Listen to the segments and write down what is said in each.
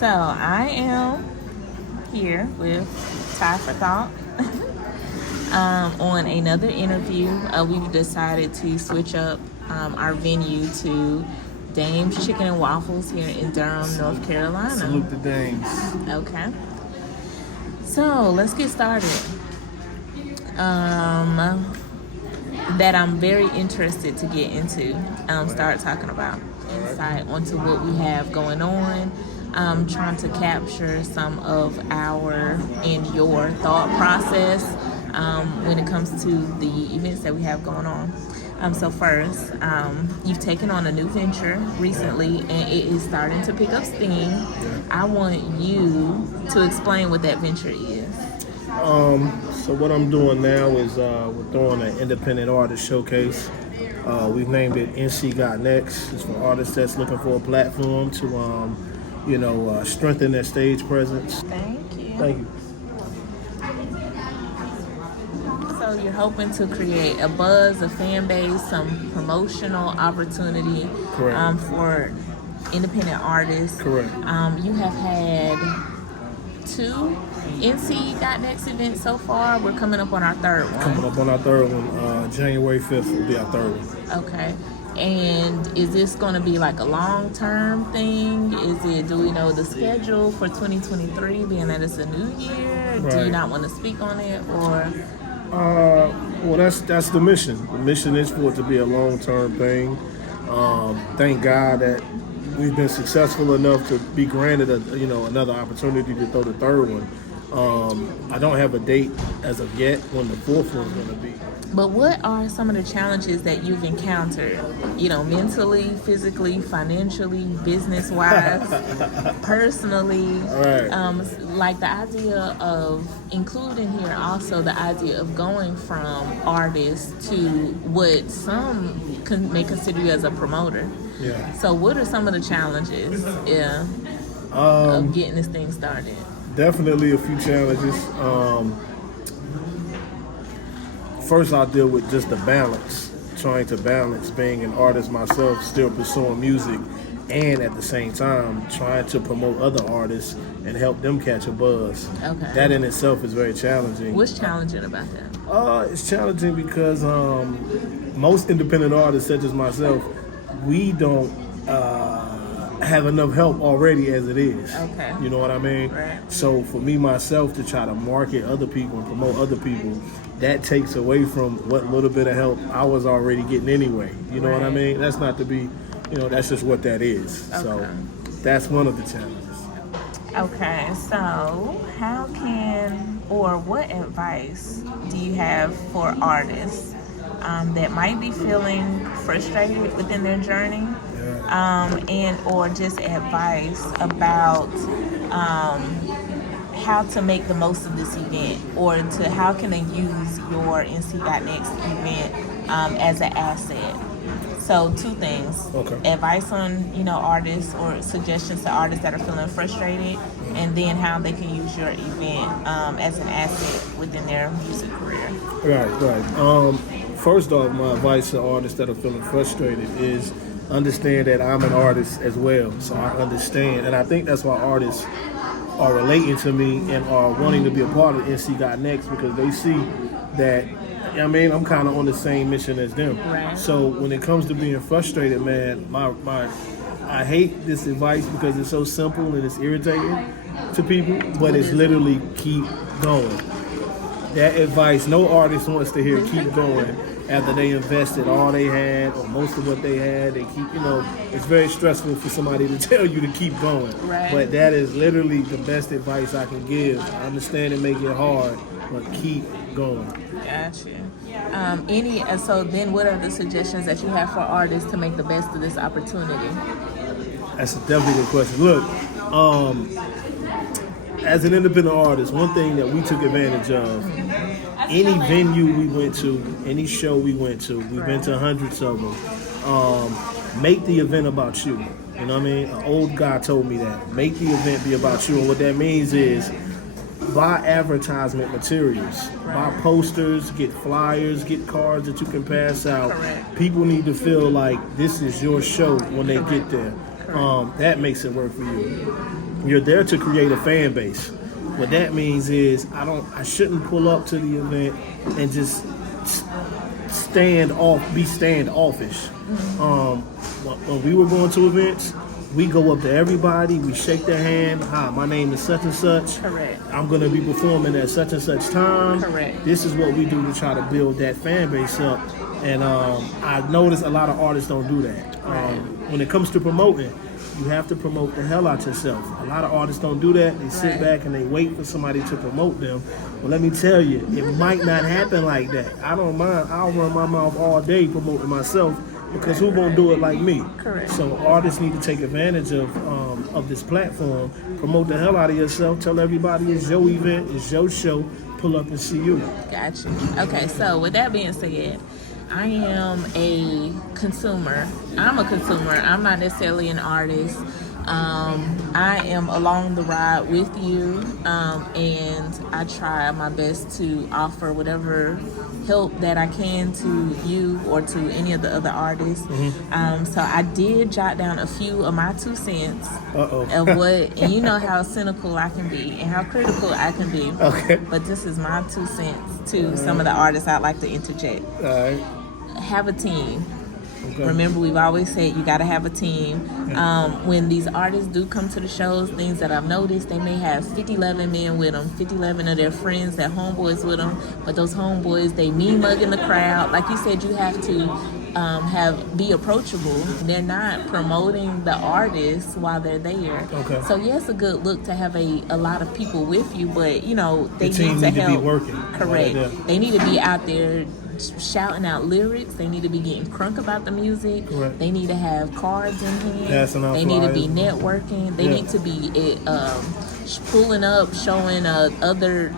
So I am here with Tie for Thought on another interview. We've decided to switch up our venue to Dame's Chicken and Waffles here in Durham, North Carolina. Salute the Dames. Okay. So let's get started. That I'm very interested to get into. Start talking about insight onto what we have going on. Trying to capture some of our and your thought process when it comes to the events that we have going on. So first, you've taken on a new venture recently, and it is starting to pick up steam. I want you to explain what that venture is. So what I'm doing now is we're throwing an independent artist showcase. We've named it NC Got Next. It's for artists that's looking for a platform to, strengthen their stage presence. Thank you. Thank you. So you're hoping to create a buzz, a fan base, some promotional opportunity for independent artists. Correct. You have had 2 NC Got Next events so far. We're coming up on our third one. Coming up on our third one. January 5th will be our third one. Okay. And is this going to be like a long-term thing? Do we know the schedule for 2023, being that it's a new year? Right. Do you not want to speak on it, or? Well, that's the mission. The mission is for it to be a long-term thing. Thank God that we've been successful enough to be granted another opportunity to throw the third one. I don't have a date as of yet when the fourth one's going to be. But what are some of the challenges that you've encountered, mentally, physically, financially, business-wise, personally? Right. Like the idea of including here also the idea of going from artist to what some may consider you as a promoter. Yeah. So what are some of the challenges of getting this thing started? Definitely a few challenges. First, I'll deal with just the balance, trying to balance being an artist myself, still pursuing music, and at the same time trying to promote other artists and help them catch a buzz. Okay. That in itself is very challenging. What's challenging about that? It's challenging because most independent artists, such as myself, we don't have enough help already as it is. Okay. You know what I mean? Right. So for me, myself, to try to market other people and promote other people, that takes away from what little bit of help I was already getting anyway. You know what I mean? That's not to be, that's just what that is. Okay. So that's one of the challenges. Okay, so what advice do you have for artists that might be feeling frustrated within their journey, or just advice about how to make the most of this event, or to how can they use your NC Got Next event as an asset? So 2 things. Okay. Advice on, artists, or suggestions to artists that are feeling frustrated, and then how they can use your event as an asset within their music career. Right. First off, my advice to artists that are feeling frustrated is understand that I'm an artist as well. So I understand, and I think that's why artists are relating to me and are wanting to be a part of NC Got Next, because they see that, I'm kind of on the same mission as them. Right. So when it comes to being frustrated, man, I hate this advice because it's so simple and it's irritating to people, but it's literally keep going. That advice, no artist wants to hear keep going after they invested all they had or most of what they had. They keep, it's very stressful for somebody to tell you to keep going. Right. But that is literally the best advice I can give. I understand it make it hard, but keep going. Gotcha. So then what are the suggestions that you have for artists to make the best of this opportunity? That's definitely a good question. Look, as an independent artist, one thing that we took advantage of, any venue we went to, any show we went to, we've been to hundreds of them, make the event about you. You know what I mean? An old guy told me that. Make the event be about you. And what that means is buy advertisement materials, buy posters, get flyers, get cards that you can pass out. Correct. People need to feel like this is your show when they get there. That makes it work for you. You're there to create a fan base. What that means is I shouldn't pull up to the event and just be standoffish. When we were going to events, we go up to everybody, we shake their hand. Hi, my name is such and such. Correct. I'm going to be performing at such and such time. Correct. This is what we do to try to build that fan base up. And I noticed a lot of artists don't do that. When it comes to promoting, you have to promote the hell out yourself. A lot of artists don't do that. They sit back and they wait for somebody to promote them. Well, let me tell you, it might not happen like that. I don't mind. I'll run my mouth all day promoting myself, because who gonna do it like me? Correct. So artists need to take advantage of this platform. Promote the hell out of yourself. Tell everybody it's your event, it's your show. Pull up and see you. Gotcha. Okay, so with that being said, I am a consumer. I'm a consumer. I'm not necessarily an artist. I am along the ride with you, and I try my best to offer whatever help that I can to you or to any of the other artists. So I did jot down a few of my 2 cents of what, and you know how cynical I can be and how critical I can be. Okay. But this is my 2 cents to some of the artists I'd like to interject. All right. Have a team. Okay. Remember, we've always said you got to have a team. When these artists do come to the shows, things that I've noticed, they may have 50, 11 men with them, 50, 11 of their friends, their homeboys with them, but those homeboys, they mean mugging the crowd. Like you said, you have to be approachable. They're not promoting the artists while they're there. Okay. So yeah, it's a good look to have a lot of people with you, but you know, they The team need to help. be working. Correct. Yeah. They need to be out there shouting out lyrics. They need to be getting crunk about the music. Correct. They need to have cards in hand. Passing out they need to be flyers. networking. They need to be pulling up, showing other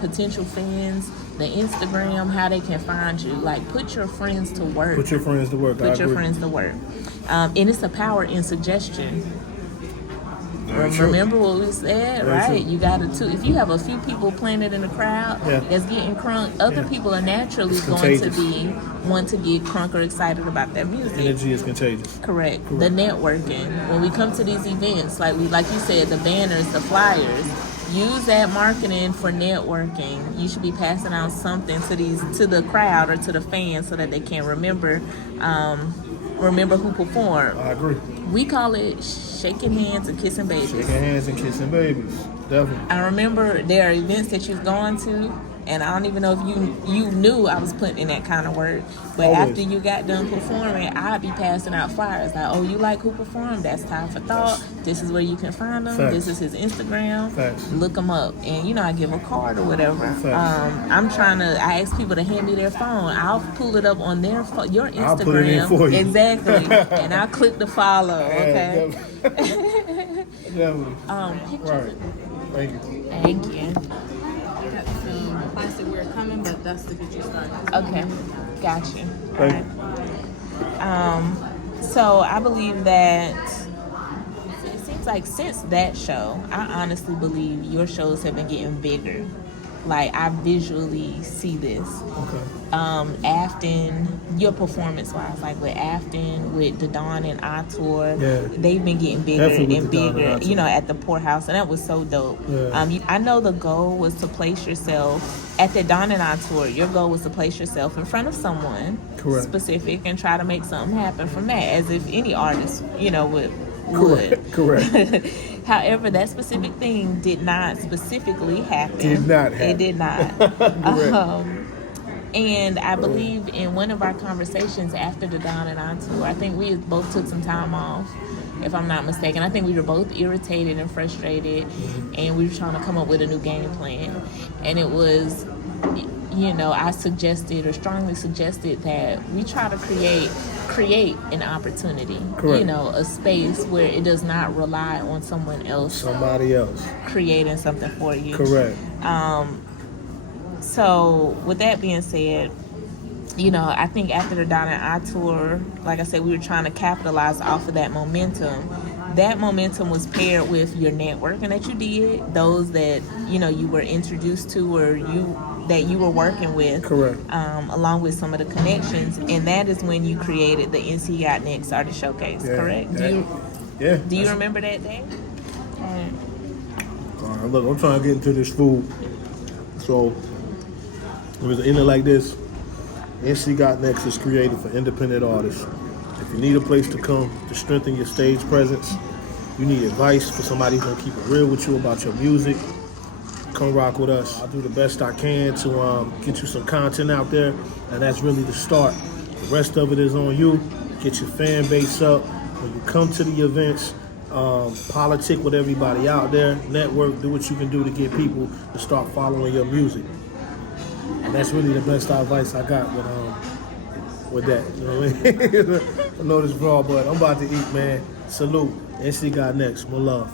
potential fans the Instagram, how they can find you. Like, put your friends to work. Put your friends to work. Put your friends to work. And it's a power in suggestion. Remember what we said, Very right? true. You got to, if you have a few people planted in the crowd that's getting crunk, other people are naturally going to want to get crunk or excited about that music. Energy is contagious. Correct. The networking. When we come to these events, like you said, the banners, the flyers, use that marketing for networking. You should be passing out something to the crowd or to the fans so that they can remember who performed. I agree. We call it shaking hands and kissing babies. Shaking hands and kissing babies. Definitely. I remember there are events that you've gone to, and I don't even know if you knew I was putting in that kind of work. But Always. after you got done performing, I'd be passing out flyers like, oh, you like who performed? That's Time for Thought. This is where you can find him. Facts. This is his Instagram. Facts. Look him up. And, I give a card or whatever. Facts. I ask people to hand me their phone. I'll pull it up on your Instagram. I'll put it in for you. Exactly. And I'll click the follow, okay? Definitely. Right. Thank you. Thank you. Got some plasticware coming, but that's to get you started. Okay, gotcha. Thank Alright. So I believe that it seems like since that show, I honestly believe your shows have been getting bigger. Like, I visually see this. Okay. Afton, your performance-wise, like with Afton, with the Dawn and Tour, they've been getting bigger Definitely and with the Dawn bigger, and Tour. at the Poorhouse, and that was so dope. Yeah. I know the goal was to place yourself, at the Dawn and Tour, your goal was to place yourself in front of someone Correct. specific and try to make something happen from that, as if any artist, would. Correct. However, that specific thing did not specifically happen. Did not happen. It did not. And I believe in one of our conversations after the Down and On tour, I think we both took some time off, if I'm not mistaken. I think we were both irritated and frustrated, and we were trying to come up with a new game plan. And it was, I suggested or strongly suggested that we try to create an opportunity. Correct. A space where it does not rely on someone else Somebody else. creating something for you. Correct. So with that being said, I think after the Down and I tour, like I said, we were trying to capitalize off of that momentum. That momentum was paired with your networking that you did, those that, you were introduced to or that you were working with. Correct. Along with some of the connections. And that is when you created the NC Got Next Artist Showcase, correct? Do you remember that day? Alright. All right, look, I'm trying to get into this food. So, when it's ending like this, NC Got Next is created for independent artists. If you need a place to come to strengthen your stage presence, you need advice for somebody who's gonna keep it real with you about your music, come rock with us. I'll do the best I can to get you some content out there, and that's really the start. The rest of it is on you. Get your fan base up. When you come to the events, politic with everybody out there, network, do what you can do to get people to start following your music. And that's really the best advice I got with that. You know what I mean? I know this raw, but I'm about to eat, man. Salute. NC Got Next. More love.